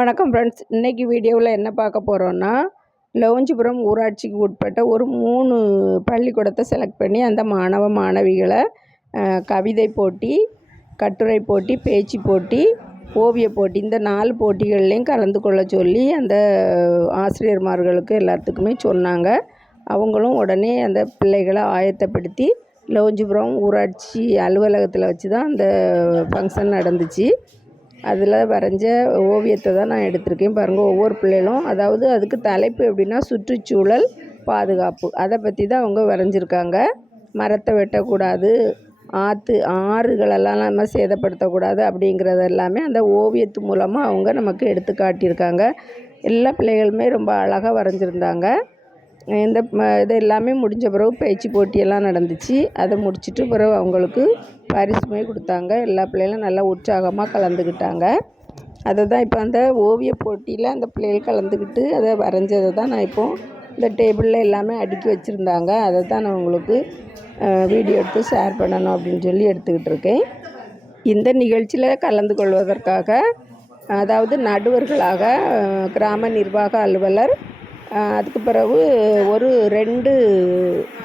வணக்கம் ஃப்ரெண்ட்ஸ் இன்றைக்கி வீடியோவில் என்ன பார்க்க போகிறோன்னா லவுஞ்சிபுரம் ஊராட்சிக்கு உட்பட்ட ஒரு மூணு பள்ளிக்கூடத்தை செலக்ட் பண்ணி அந்த மாணவ மாணவிகளை கவிதை போட்டி கட்டுரை போட்டி பேச்சு போட்டி ஓவிய போட்டி இந்த நாலு போட்டிகள்லேயும் கலந்து கொள்ள சொல்லி அந்த ஆசிரியர்மார்களுக்கு எல்லாத்துக்குமே சொன்னாங்க. அவங்களும் உடனே அந்த பிள்ளைகளை ஆயத்தப்படுத்தி லவுஞ்சிபுரம் ஊராட்சி அலுவலகத்தில் வச்சு தான் அந்த ஃபங்க்ஷன் நடந்துச்சு. அதில் வரைஞ்ச ஓவியத்தை தான் நான் எடுத்திருக்கேன். பாருங்கள் ஒவ்வொரு பிள்ளைகளும் அதாவது அதுக்கு தலைப்பு எப்படின்னா சுற்றுச்சூழல் பாதுகாப்பு. அதை பற்றி தான் அவங்க வரைஞ்சிருக்காங்க. மரத்தை வெட்டக்கூடாது ஆற்று ஆறுகளெல்லாம் நம்ம சேதப்படுத்தக்கூடாது அப்படிங்கிறது எல்லாமே அந்த ஓவியத்து மூலமாக அவங்க நமக்கு எடுத்து காட்டியிருக்காங்க. எல்லா பிள்ளைகளுமே ரொம்ப அழகாக வரைஞ்சிருந்தாங்க. இந்த இது எல்லாமே முடிஞ்ச பிறகு பயிற்சி போட்டியெல்லாம் நடந்துச்சு. அதை முடிச்சுட்டு பிறகு அவங்களுக்கு பரிசுமே கொடுத்தாங்க. எல்லா பிள்ளைகளும் நல்லா உற்சாகமாக கலந்துக்கிட்டாங்க. அதை தான் இப்போ அந்த ஓவிய போட்டியில் அந்த பிள்ளைகள் கலந்துக்கிட்டு அதை வரைஞ்சதை தான் நான் இப்போது இந்த டேபிளில் எல்லாமே அடுக்கி வச்சுருந்தாங்க. அதை தான் நான் உங்களுக்கு வீடியோ எடுத்து ஷேர் பண்ணணும் அப்படின்னு சொல்லி எடுத்துக்கிட்டு இருக்கேன். இந்த நிகழ்ச்சியில் கலந்து கொள்வதற்காக அதாவது நடுவர்களாக கிராம நிர்வாக அலுவலர் அதுக்கு பிறகு ஒரு ரெண்டு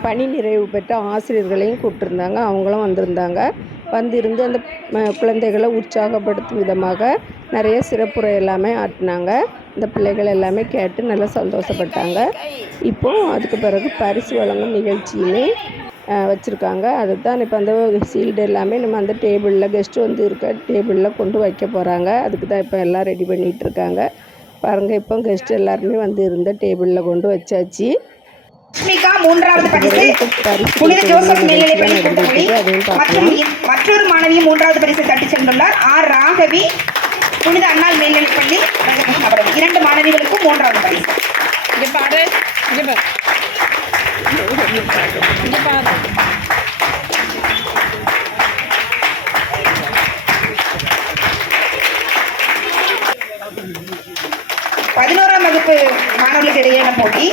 பணி நிறைவு பெற்ற ஆசிரியர்களையும் கூப்பிட்டுருந்தாங்க. அவங்களும் வந்திருந்தாங்க. வந்திருந்து அந்த குழந்தைகளை உற்சாகப்படுத்தும் விதமாக நிறைய சிறப்புரை எல்லாமே ஆட்டினாங்க. இந்த பிள்ளைகள் எல்லாமே கேட்டு நல்லா சந்தோஷப்பட்டாங்க. இப்போது அதுக்கு பிறகு பரிசு வழங்கும் நிகழ்ச்சியுமே வச்சுருக்காங்க. அதுதான் இப்போ அந்த சீல்டு எல்லாமே நம்ம அந்த டேபிளில் கெஸ்ட்டு வந்து இருக்க டேபிளில் கொண்டு வைக்க போகிறாங்க அதுக்கு தான் இப்போ எல்லாம் ரெடி பண்ணிகிட்டு இருக்காங்க. பாருங்கள் இப்போ கெஸ்ட் எல்லாருமே வந்து இருந்த டேபிளில் கொண்டு வச்சாச்சு. மூன்றாவது பரிசு. புனித ஜோசப் கொடுக்கக்கூடிய மேல்நிலைப் நிகழ்ச்சி பள்ளி தான் கூட்டணி நடந்துட்டு அதையும் மற்றும் மற்றொரு மாணவியும் மூன்றாவது பரிசு தட்டி சென்றுள்ளார். ஆர் ராகவி புனித அண்ணாள் மேல்நிலைப் பள்ளி. ரங்ககிருஷ்ணபுரம் இரண்டு மாணவிகளுக்கும் மூன்றாவது பரிசு. இங்க பாரு இங்க பாரு. இங்க பாரு. மாணவர்களுக்கு இடையேயான போட்டி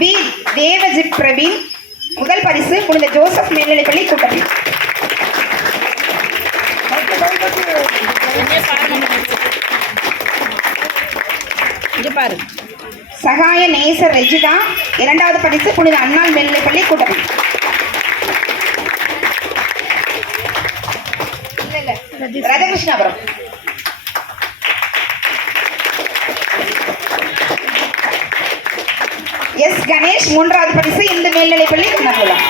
பி. தேவஜித் பிரவீன் முதல் பரிசு புனித ஜோசப் மேல்நிலைப் பள்ளி கூட்டணி சகாய நேசர் ரெஜிதா இரண்டாவது பரிசு புனித அண்ணாள் மேல்நிலைப் பள்ளி கூட்டணி ராதாகிருஷ்ணாபுரம். மூன்றாவது பரிசு இந்த மேல்நிலைப் பள்ளி குன்னகுளம்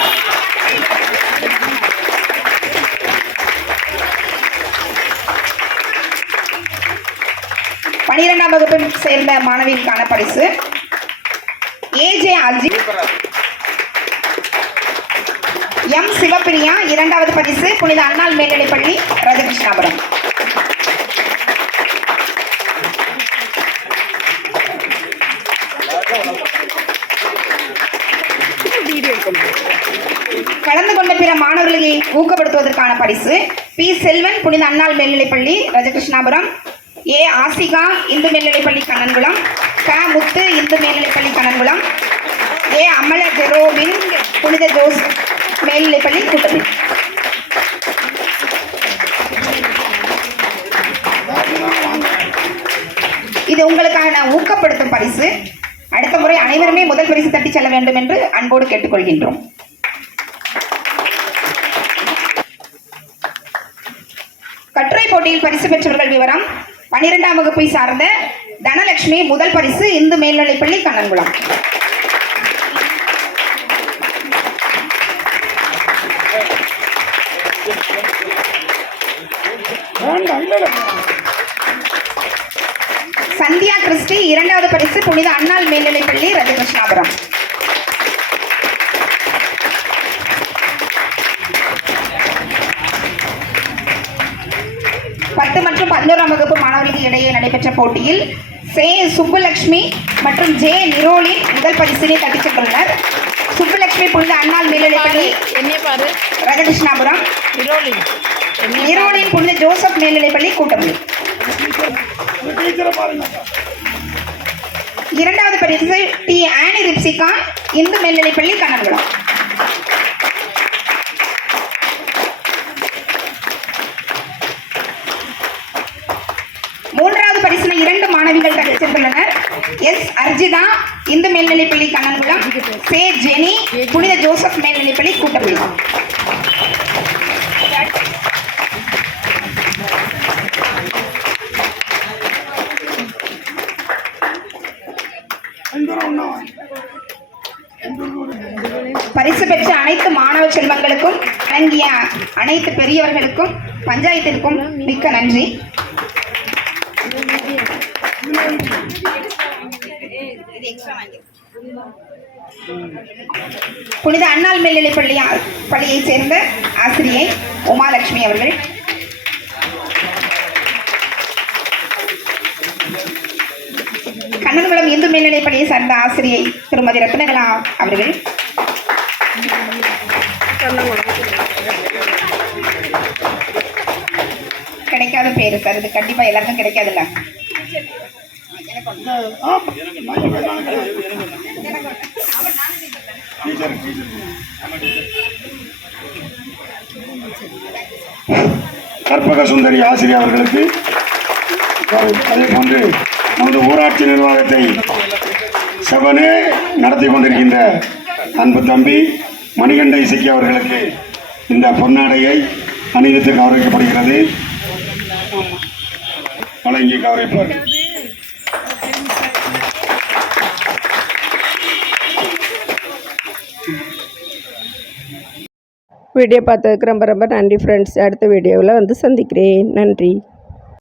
பனிரெண்டாம் வகுப்பை சேர்ந்த மாணவிக்கான பரிசு. ஏஜே அஜித். எம் சிவப்பிரியா. இரண்டாவது பரிசு புனித அண்ணாள் மேல்நிலைப்பள்ளி பள்ளி கலந்து கொண்ட பிற மாணவர்களை ஊக்கப்படுத்துவதற்கான பரிசு பி. செல்வன் புனித அண்ணாள் மேல்நிலைப்பள்ளி ரஜகிருஷ்ணாபுரம். ஏ. ஆசிகா இந்து மேல்நிலைப் பள்ளி கண்ணன்குளம். க. முத்து இந்து மேல்நிலைப் பள்ளி கண்ணன்குளம். ஏ. அமல ஜெரோவின் புனித ஜோஸ் மேல்நிலைப்பள்ளி கூட்டணி இது உங்களுக்கான ஊக்கப்படுத்தும் பரிசு. அடுத்த முறை அனைவருமே முதல் பரிசு தட்டி செல்ல வேண்டும் என்று அன்போடு கேட்டுக்கொள்கின்றோம். கட்டுரை போட்டியில் பரிசு பெற்றவர்கள் விவரம் பனிரெண்டாம் வகுப்பை சார்ந்த தனலட்சுமி முதல் பரிசு இந்து மேல்நிலைப்பள்ளி கண்ணன்குளம். சந்தியா கிறிஸ்டி இரண்டாவது பரிசு புனித அண்ணாள் மேல்நிலைப்பள்ளி ரஜகிருஷ்ணாபுரம் பத்து மற்றும் பதினோராம் வகுப்பு மாணவர்களுக்கு இடையே நடைபெற்ற போட்டியில் சே. சுப்புலட்சுமி மற்றும் ஜே. நிரோலின் முதல் பரிசினை தட்டிச் சென்றுள்ளனர் சுப்புலட்சுமி புனித அண்ணாள் மேல்நிலைப்பள்ளி என்னைய பாரு. ரஜகிருஷ்ணாபுரம் விரோலி நிரோலின் புனித ஜோசப் மேல்நிலைப்பள்ளி கூட்டமல்லி இரண்டாவது பரிசு டி ஆனி ரிப்சிகா இந்து மேல்நிலைப்பள்ளி கண்ணன்குளம். மூன்றாவது பரிசினை இரண்டு மாணவிகள் கிடைச்சிருந்துள்ளனர் சேர்ந்துள்ளனர் எஸ். அர்ஜிதா இந்து மேல்நிலைப்பள்ளி கண்ணன்குளம். சே. ஜெனி புனித ஜோசப் மேல்நிலைப்பள்ளி கூட்டப்பள்ளி. பரிசு பெற்ற அனைத்து மாணவ செல்வங்களுக்கும் வழங்கிய அனைத்து பெரியவர்களுக்கும் பஞ்சாயத்திற்கும் மிக்க நன்றி. புனித அண்ணாள் மேல்நிலை பள்ளி பள்ளியைச் சேர்ந்த ஆசிரியை உமாலட்சுமி அவர்கள். கண்ணன்குளம் இந்து மேல்நிலை பள்ளியை சார்ந்த ஆசிரியை திருமதி ரத்னகலா அவர்கள். கிடைக்காத பேரு சார். இது கண்டிப்பா எல்லாருக்கும் கிடைக்காதுல்ல. கற்பக சுந்தரி ஆசிரியர் அவர்களுக்கு அதே போன்று நமது ஊராட்சி நிர்வாகத்தை செவனே நடத்தி கொண்டிருக்கின்ற அன்பு தம்பி மணிகண்ட இசைக்கு அவர்களுக்கு இந்த பொன்னாடையை அணிவித்து கௌரவிக்கப்படுகிறது வழங்கி கௌரவிப்பார் வீடியோ பார்த்ததுக்கு ரொம்ப ரொம்ப நன்றி ஃப்ரெண்ட்ஸ் அடுத்த வீடியோவில் வந்து சந்திக்கிறேன். நன்றி.